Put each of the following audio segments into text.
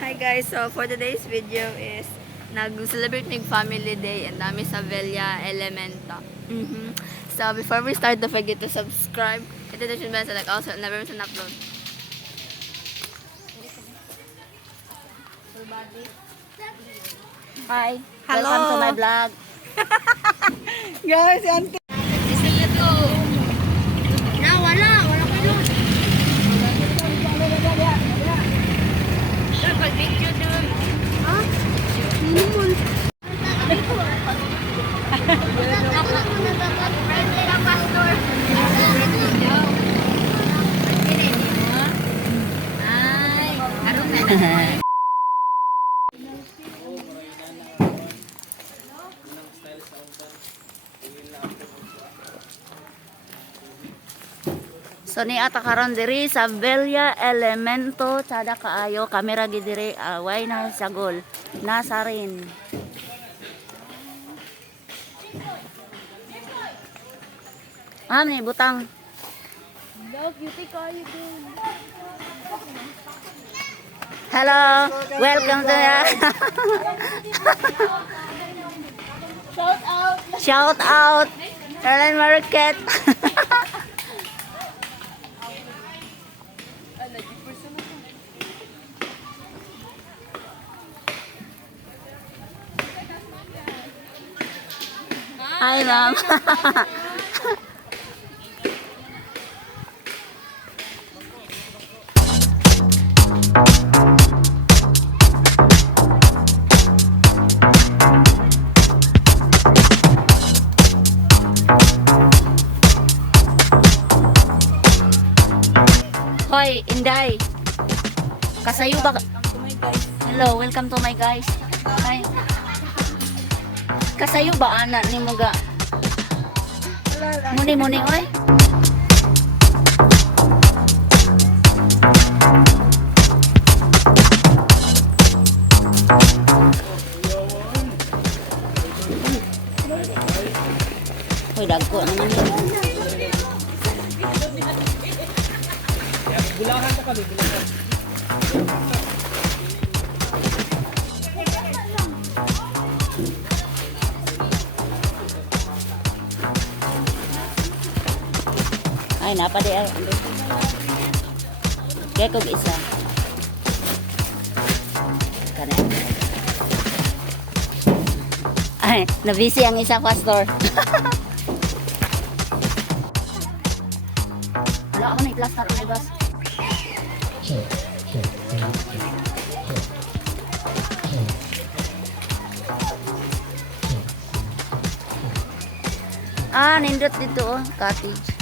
Hi guys, so for today's video is nag-celebrate ng family day and dami sa Villa Elemento. So before we start, don't forget to subscribe, hit the notification bell so like also never miss an upload. Hi. Hello. Welcome to my vlog. Guys, yan Wala ko yun. pag-video dun. So ni ata karon diri sa Villa Elemento tada kaayo kamera gid diri away na sagol nasa rin. Ni butang. Hello, welcome to Shout out Airline Market. Hi, ma'am. Hoy, Inday. Kasayo ba? Hello, welcome to my guys. Hi. Kasayo ba anak ni mo ga? Muni oy. Hoy dagko naman yun. Bulahan ka kami, bulahan. Ay, napadi ay. Kaya kog isa. Kana. Ay, na-busy ang isa pastor. Wala ako na i-plaster na bas. Nindot dito oh, cottage.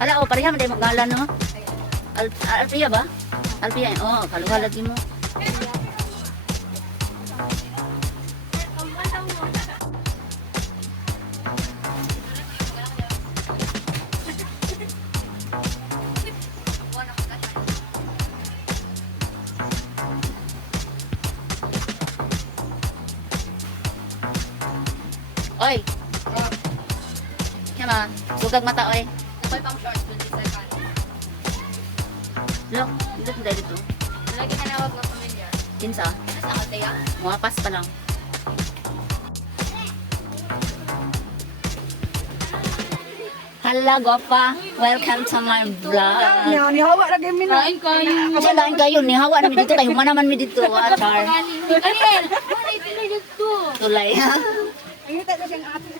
Ala, oh, pareha man mo ngalan, no? Alpia ba? Alpia, oh, kaluha lagi mo. Oy! Kaya sugag mata, oy. Ako'y pang short, 20 seconds. Look, dito tayo dito. Lagi ka nawag ng pamilya. Kinsa? Nasa Altea? Muapas pa lang. Hala, guwapa. Welcome to my vlog. Nihawa lagi min. Kain kayo. Kasi lain kayo, nihawa namin dito. Kayo naman mi dito. Char. Ayun! Ano ituloy dito? Tulay. Ayun tayo siyang ate.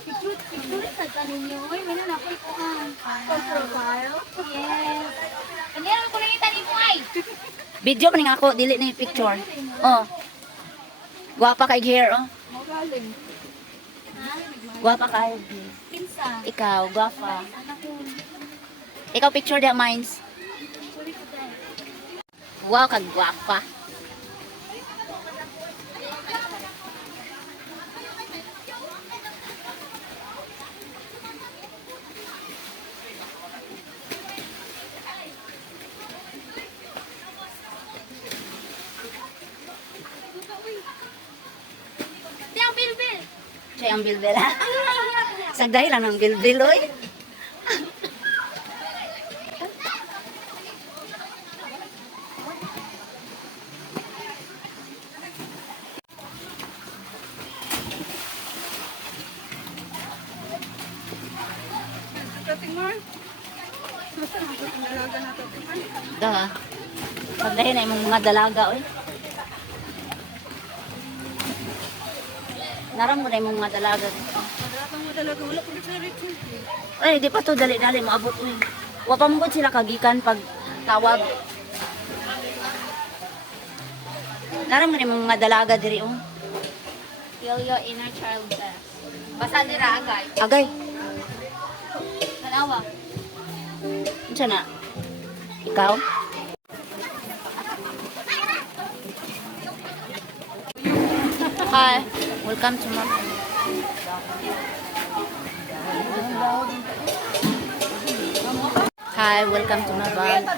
Picture sa tanin niyo. Uy, meron ako ito ang profile. Yes. Video man nga ako, dili na yung picture. Oh. Guwapa kay hair, oh. Guwapa kay. Ikaw, guwapa. Ikaw picture dia mines. Wow, kag guwapa. Siya ang bilbil. Sagday lang ng bilbil, oy. Dah. Sagday na yung mga dalaga, oy. Naram mo na yung mga dalaga. Ay, di pa to dali-dali maabot. Uy. Wapamugod sila kagikan pag tawag. Naram mo na yung mga dalaga diri. Oh. Feel your inner child best. Basta dira agay. Agay. Tanawa. Ano siya na? Ikaw? Hi. Welcome to my Hi, welcome to my vlog.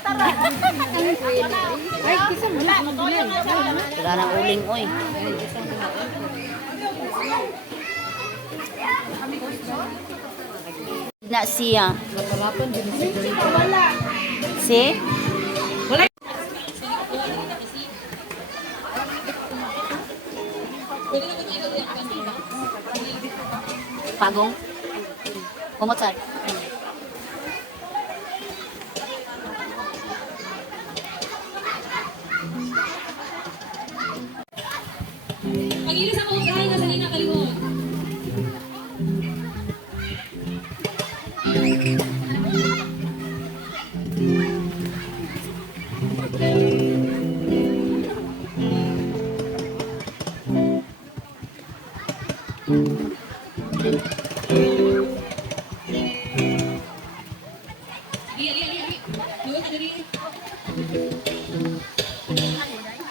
Wala nang uling, oy. Na siya. Si? Pagong? Kumot saan? Pag-ilis ako kain na sa kinakalimot.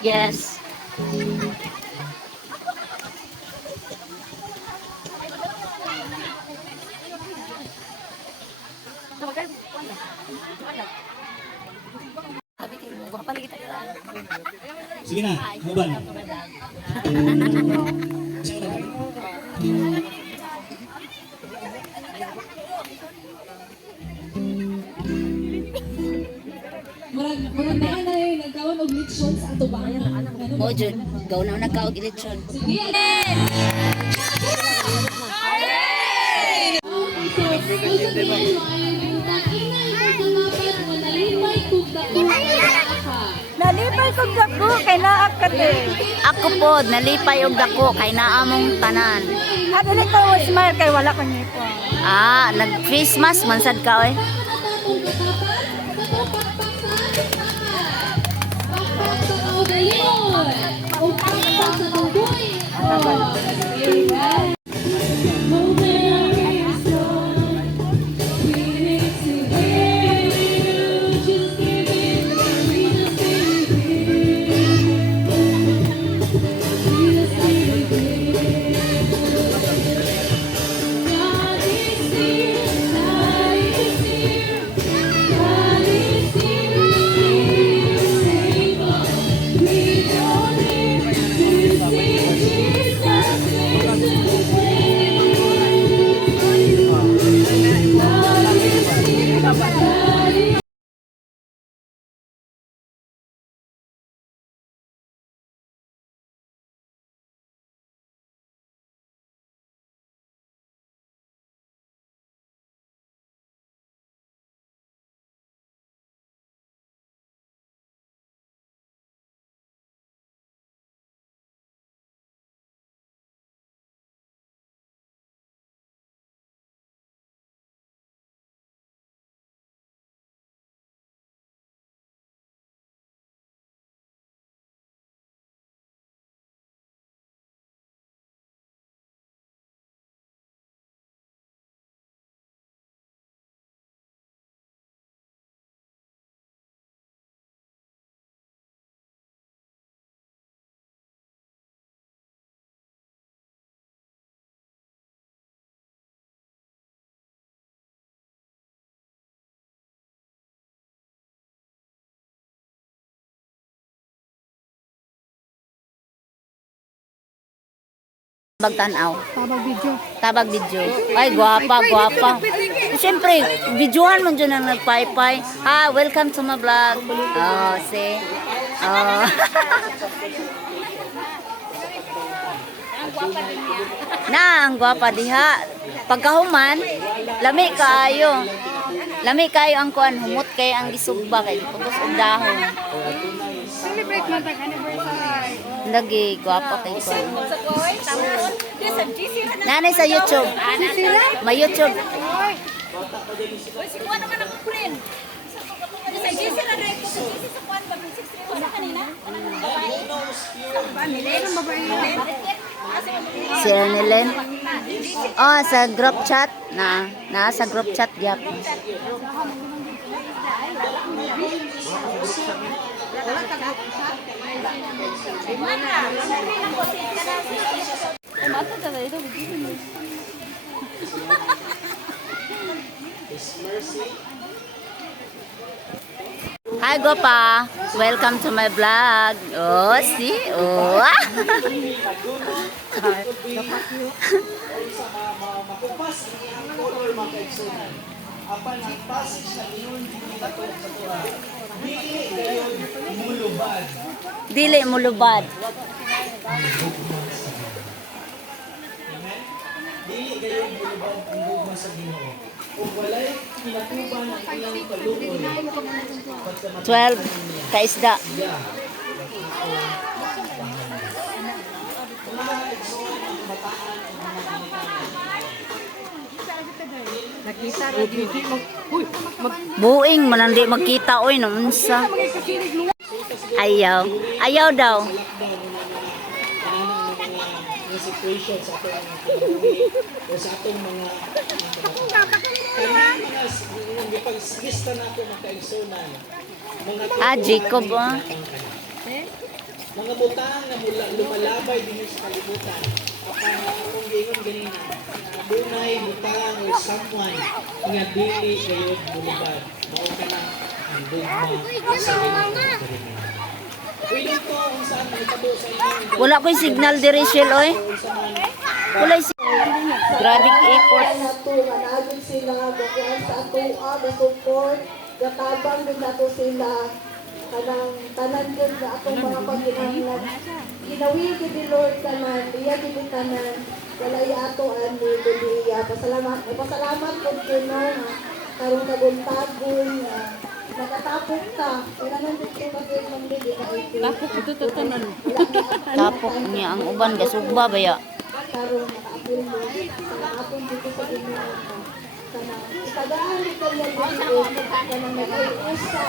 Yes. Sige na, mobile. Murag na ay nagkawan og lechon sa atubangan. Mo jud, gaw na nagkaog eleksyon. Sige. Nalipay kong dako kay naak ka din. Ako pod nalipay og dako kay naamong tanan. At ulit ko smile kay wala kang ngipon. Ah, nag-Christmas man sad ka oy. Bagtanaw. Tabag video. Tabag video. Ay, guwapa, guwapa. Siyempre, videohan mo dyan ang nagpaypay. Ah, welcome to my vlog. Oh, see? Oh. Na, ang guwapa diha. Pagkahuman, lami kaayo. Lami kayo ang kuan, humot kay ang gisugba kay pagos og dahon. Celebrate man tag anniversary. Lagi guwapa kay ko. Nanay sa YouTube. May YouTube. Si Ernelen. Oh, sa group chat na sa group chat gyap. Hi, Gopa. Welcome to my vlog. Oh, see? Oh. Dili mulubad. Dili gayon mulubad ang gugma sa Ginoo. Ug walay kinatuban ang ilang paluoy. 12 kaisda. Nakita ra dito mag uy, Buing manandi magkita oy no unsa. Ayaw. Ayaw daw. Mga situation sa atong o sa atong mga gipag-lista na ako magkaigsunan. Ah, Jacob ah. Mga butang na mula lumalabay din sa kalibutan. Apan akong giingon ganina, dunay butang o someone nga dili gayud bulubad. Mao ka na ang dugma sa Ginoo. Pwede ko kung saan itabo sa inyo. Wala ko'y signal diri Shell oy. Wala Grabe airport. nato nga naagin sila gakuan sa atoa ga support gatabang din nato sila kanang tanan gud nga atong mga pagkinahanglan ginawi gid ni Lord tanan iya gid tanan walay ato ani duliya pasalamat pud kuno nga karon kabuntagon nga nakatapok ka kailangan dito kasi mamili ka tapos ito tanan. Tapok niya ang uban gasugba baya. karon nakaabol mo sa atong dito sa Ginoo kana itagaan ni kanya dito kana nag-usa